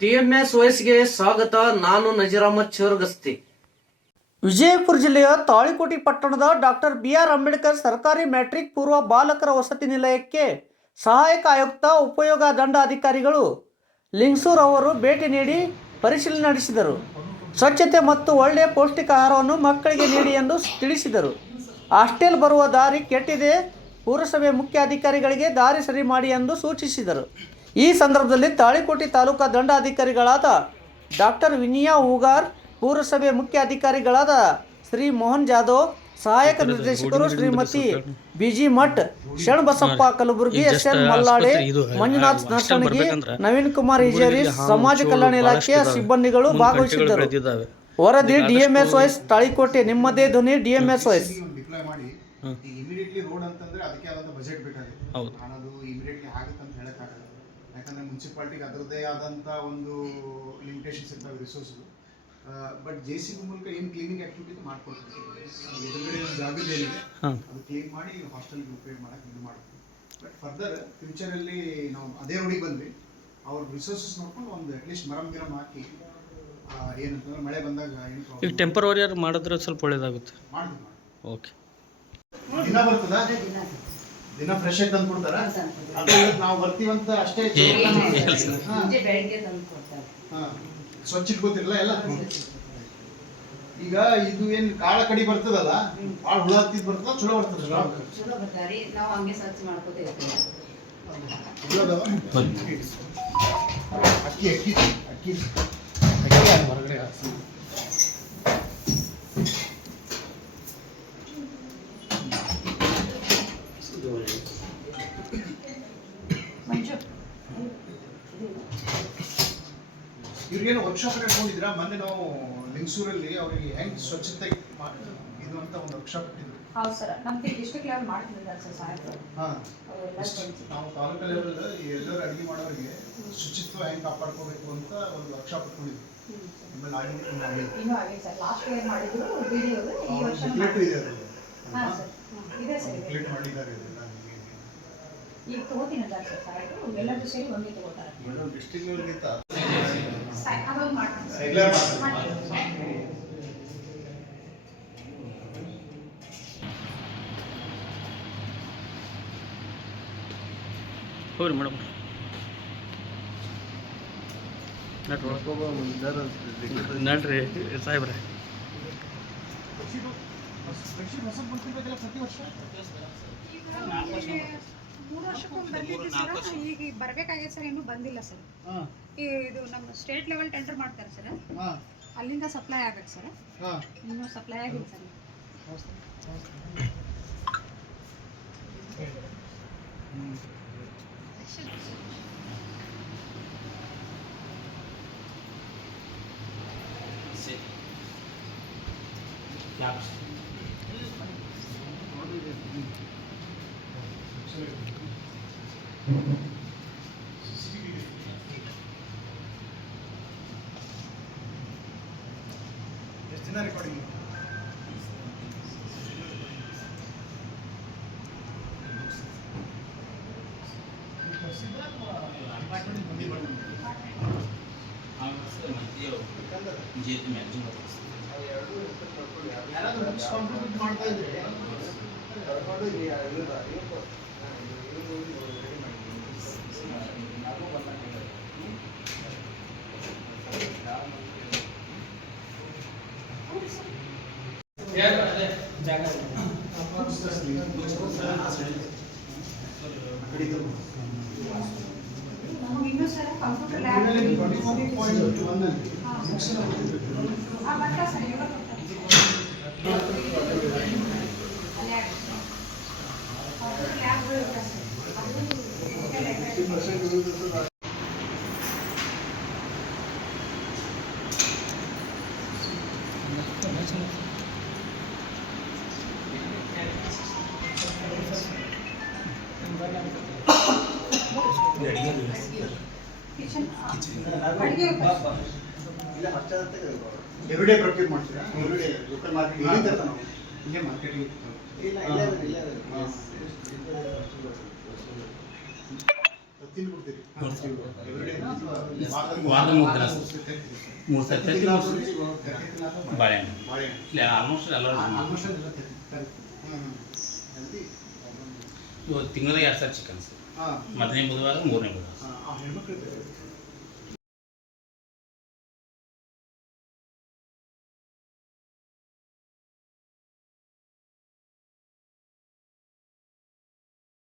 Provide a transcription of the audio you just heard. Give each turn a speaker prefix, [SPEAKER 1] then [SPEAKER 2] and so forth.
[SPEAKER 1] DMS ವಯಸ್ಸಿಗೆ ಸ್ವಾಗತ. ನಾನು ನಜೀರ್ ಅಹಮದ್ ಚೋರ್ಗಸ್ತಿ.
[SPEAKER 2] ವಿಜಯಪುರ ಜಿಲ್ಲೆಯ ತಾಳಿಕೋಟಿ ಪಟ್ಟಣದ ಡಾಕ್ಟರ್ ಬಿ ಆರ್ ಅಂಬೇಡ್ಕರ್ ಸರ್ಕಾರಿ ಮ್ಯಾಟ್ರಿಕ್ ಪೂರ್ವ ಬಾಲಕರ ವಸತಿ ನಿಲಯಕ್ಕೆ ಸಹಾಯಕ ಆಯುಕ್ತ, ಉಪಯೋಗ ದಂಡ ಅಧಿಕಾರಿಗಳು ಲಿಂಗ್ಸೂರ್ ಅವರು ಭೇಟಿ ನೀಡಿ ಪರಿಶೀಲನೆ ನಡೆಸಿದರು. ಸ್ವಚ್ಛತೆ ಮತ್ತು ಒಳ್ಳೆಯ ಪೌಷ್ಟಿಕ ಆಹಾರವನ್ನು ಮಕ್ಕಳಿಗೆ ನೀಡಿ ಎಂದು ತಿಳಿಸಿದರು. ಹಾಸ್ಟೆಲ್ ಬರುವ ದಾರಿ ಕೆಟ್ಟಿದೆ. ಪುರಸಭೆ ಮುಖ್ಯ ಅಧಿಕಾರಿಗಳಿಗೆ ದಾರಿ ಸರಿ ಮಾಡಿ ಎಂದು ಸೂಚಿಸಿದರು. ಈ ಸಂದರ್ಭದಲ್ಲಿ ತಾಳಿಕೋಟಿ ತಾಲೂಕಾ ದಂಡಾಧಿಕಾರಿಗಳಾದ ಡಾಕ್ಟರ್ ವಿನಿಯಾ ಹೂಗಾರ್ ಪುರಸಭೆ ಮುಖ್ಯ ಅಧಿಕಾರಿಗಳಾದ ಶ್ರೀ ಮೋಹನ್ ಜಾಧವ್ ಸಹಾಯಕ ನಿರ್ದೇಶಕರು Shrimati BG Math Sharanabasappa Kalaburgi S N Mallade Manjunath Narsangi Naveen Kumar Hijeri ಸಮಾಜ ಕಲ್ಯಾಣ ಇಲಾಖೆಯ ಸಿಬ್ಬಂದಿಗಳು ಭಾಗವಹಿಸಿದ್ದರು. ವರದಿ ಡಿಎಂಎಸ್ ವೈಸ್ ತಾಳಿಕೋಟೆ ನಿಮ್ಮದೇ ಧ್ವನಿ ಡಿಎಂಎಸ್
[SPEAKER 3] ವೈಸ್. ಮಾಡಿ. ಈಗ ಇಮಿಡಿಯೇಟ್ಲಿ ರೋಡ್ ಅಂತಂದ್ರೆ ಅದಕ್ಕೆ ಆದಂತ ಬಜೆಟ್ ಬೇಕಾಗುತ್ತೆ.
[SPEAKER 4] ಹೌದು.
[SPEAKER 3] ಅನ್ನೋದು ಇಮಿಡಿಯೇಟ್ಲಿ ಆಗುತ್ತೆ ಅಂತ ಹೇಳಕ್ಕಾಗಲ್ಲ. ಯಾಕಂದ್ರೆ ಮುನ್ಸಿಪಾಲ್ಟಿಗೆ ಅದರದ್ದೇ ಆದಂತ ಒಂದು ಲಿಮಿಟೇಷನ್ಸ್ ಇರ್ತಾವೆ resource but J C B ಮೂಲಕ ಏನು ಕ್ಲೀನಿಂಗ್ ಆಕ್ಟಿವಿಟಿ ಮಾಡ್ಕೊಡ್ತೀವಿ ಎದುರುಗಡೆ ಒಂದು ಜಾಗ
[SPEAKER 4] ಹಾಂ.
[SPEAKER 3] ಅದು ಕ್ಲೀನ್ ಮಾಡಿ ಹಾಸ್ಟೆಲ್ಗೆ ಉಪಯೋಗ ಮಾಡಕ್ಕೆ ಇದು ಮಾಡ್ತೀವಿ. ಬಟ್ ಫರ್ದರ್ ಫ್ಯೂಚರಲ್ಲಿ ನಾವು ಅದೇ ರೋಡಿಗೆ ಬಂದ್ವಿ. ಅವ್ರ ರಿಸೋರ್ಸಸ್ ನೋಡ್ಕೊಂಡು ಒಂದು ಅಟ್ಲೀಸ್ಟ್ ಮರಮ್ ಗಿರಮ್ ಹಾಕಿ ಏನಂತಂದ್ರೆ ಮಳೆ ಬಂದಾಗ ಏನು
[SPEAKER 4] ಈಗ ಟೆಂಪರವರಿಯರ್ ಮಾಡಿದ್ರೆ ಸ್ವಲ್ಪ ಒಳ್ಳೇದಾಗುತ್ತೆ.
[SPEAKER 3] ಮಾಡಿದ್ರು ಮಾಡಿ
[SPEAKER 4] ಓಕೆ
[SPEAKER 3] ದಿನ ಬರ್ತದ. ದಿನ ಫ್ರೆಶ್ ಆಗಿ ತಂದು ಕೊಡ್ತಾರ? ಅದು ನಾವು ಬರ್ತೀವಂತ ಅಷ್ಟೇ
[SPEAKER 5] ಬೆಳಗ್ಗೆ ತಂದು ಕೊಡ್ತಾರೆ.
[SPEAKER 3] ಹಾ. ಸ್ವಚ್ಛ ಇಟ್ಕೋತಿರಲ್ಲ ಎಲ್ಲ? ಈಗ ಇದು ಏನ್ ಕಾಳ ಕಡಿ ಬರ್ತದಲ್ಲ? ಭಾಳ ಹುಳ ಹತ್ತಿದ್ ಬರ್ತದ ಚಲೋ ಬರ್ತದ
[SPEAKER 5] ಚಲೋ ಬರ್ತಾರಿ ನಾವು ಹಂಗೆ ಸ್ವಚ್ಛ ಮಾಡ್ಕೋತೀವಿ ಇರ್ತೀವಿ
[SPEAKER 3] ಅಕ್ಕಿ ಅಕ್ಕಿ ಅಕ್ಕಿ. ಅಕ್ಕಿ ಹೊರಗಡೆ ಹಾಕ್ಸಿ.
[SPEAKER 5] ಮಂಜು
[SPEAKER 3] ಇವ್ರಿಗೇನು ವರ್ಕ್ಶಾಪ್ ಇಟ್ಕೊಂಡಿದ್ರ ಮೊನ್ನೆ ನಾವು ಲಿಂಗಸೂರಲ್ಲಿ ಅವರಿಗೆ ಹೆಂಗ್ ಸ್ವಚ್ಛತೆ ಇದು ಅಂತ ಒಂದು ವರ್ಕ್ಶಾಪ್ ಇಟ್ಟಿದ್ರು
[SPEAKER 5] ಹೌದು ಸರ್. ನಮ್ಗೆ ಡಿಸ್ಟ್ರಿಕ್ಟ್ ಲೆವೆಲ್ ಮಾಡ್ತಿದ್ದಾರೆ ಸರ್ ಆಯ್ತು
[SPEAKER 3] ಹಾ.
[SPEAKER 5] ಅವೆಲ್ಲ
[SPEAKER 3] ಇಷ್ಟು ನಾವು ತಾಲೂಕು ಲೆವೆಲ್ ಎಲ್ಲರೂ ಅಡುಗೆ ಮಾಡೋರಿಗೆ ಶುಚಿತ್ವ ಹೆಂಗ್ ಕಾಪಾಡ್ಕೋಬೇಕು ಅಂತ ಒಂದು ವರ್ಕ್ಶಾಪ್ ಇಟ್ಕೊಂಡಿದ್ವಿ ನಿಮ್ಮಲ್ಲಿ ಆಗಿದೆ ಇನ್ನು ಆಗಿಲ್ಲ.
[SPEAKER 5] ಇನ್ನೂ ಆಗಿಲ್ಲ ಸರ್. ಲಾಸ್ಟ್ ಇಯರ್ ಮಾಡಿದ್ರು? ವಿಡಿಯೋದು ಈ ವರ್ಷ
[SPEAKER 3] booklet ಇದೆ ಅದು.
[SPEAKER 5] ಹಾಂ ಸರ್. ಇದೆ ಸರ್.
[SPEAKER 3] ಮಾಡಿದ್ದಾರೆ.
[SPEAKER 5] ಈಗ ತಗೋತೀನಿ ಸರ್. ಎಲ್ಲರೂ ಸೇರಿ ಒಂದೇ ತಗೋತಾರೆ.
[SPEAKER 3] ಮೇಡಮ್ ಡಿಸ್ಟ್ರಿಕ್ಟ್ ಲೆವೆಲ್ಗಿಂತ
[SPEAKER 5] ಅದೊಂದು ಮಾಡ್ತೀನಿ.
[SPEAKER 4] ಹೋಗ್ರಿ ಮೇಡಮ್. ನಡ್ರಿ ಸಾಹೇಬ್ರೆ.
[SPEAKER 3] ಪ್ರತಿ ವರ್ಷ
[SPEAKER 6] ಮೂರು ವರ್ಷಕ್ಕೊಮ್ಮೆ ಬರ್ತಿತ್ತು ಸರ್? ಈಗ ಬರ್ಬೇಕಾಗೈತೆ ಸರ್ ಇನ್ನೂ ಬಂದಿಲ್ಲ ಸರ್.
[SPEAKER 3] ಹಾಂ.
[SPEAKER 6] ಇದು ನಮ್ಮ ಸ್ಟೇಟ್ ಲೆವೆಲ್ ಟೆಂಡರ್ ಮಾಡ್ತಾರೆ ಸರ್.
[SPEAKER 3] ಹಾಂ.
[SPEAKER 6] ಅಲ್ಲಿಂದ ಸಪ್ಲೈ ಆಗಬೇಕು ಸರ್.
[SPEAKER 3] ಹಾಂ.
[SPEAKER 6] ಇನ್ನೂ ಸಪ್ಲೈ ಆಗಿಲ್ಲ ಸರ್.
[SPEAKER 3] ಎಷ್ಟು ದಿನ ರೆಕಾರ್ಡಿಂಗ್ ಯಾರಾದ್ರೂ books contribute ಮಾಡ್ತಾ ಇದ್ರೆ
[SPEAKER 6] ನಮಗೆ ಇನ್ನೂ ಸರ್ ಕಂಪ್ಯೂಟರ್ ಲ್ಯಾಬ್
[SPEAKER 3] ಇದ್ರಲ್ಲಿ 24.1 ಅಲ್ಲಿ books ನ ಕೊಟ್ಟಿದ್ರು.
[SPEAKER 6] ಹಾಂ ಬರ್ತಾ ಸರ್ ಇವಾಗ
[SPEAKER 3] ಎವ್ರಿಡೇ ಪ್ರೊಕ್ಯೂರ್ ಮಾಡ್ತೀರಾ? ಎವ್ರಿಡೇ ಲೋಕಲ್ ಮಾರ್ಕೆಟ್ ತರ್ತಾ ನಾವು. ಇಲ್ಲೇ ಮಾರ್ಕೆಟಿಗೆ ಇಲ್ಲ
[SPEAKER 7] ಇಲ್ಲ. ಸಲ. ವಾರದ ಮೂರು ದಿನ
[SPEAKER 3] ಮೂರು ತತ್ತಿ
[SPEAKER 7] ಬಾಳೆಹಣ್ಣು.
[SPEAKER 3] ಬಾಳೆಹಣ್ಣು.
[SPEAKER 7] ಇಲ್ಲ ಆಲ್ಮೋಸ್ಟ್
[SPEAKER 3] ಎಲ್ಲ
[SPEAKER 7] ತಿಂಗಳಿಗೆ ಎರಡು ಚಿಕನ್ ಸರ್. ಮೊದಲನೇ ಬುಧವಾರ ಮೂರನೇ ಬುಧವಾರ.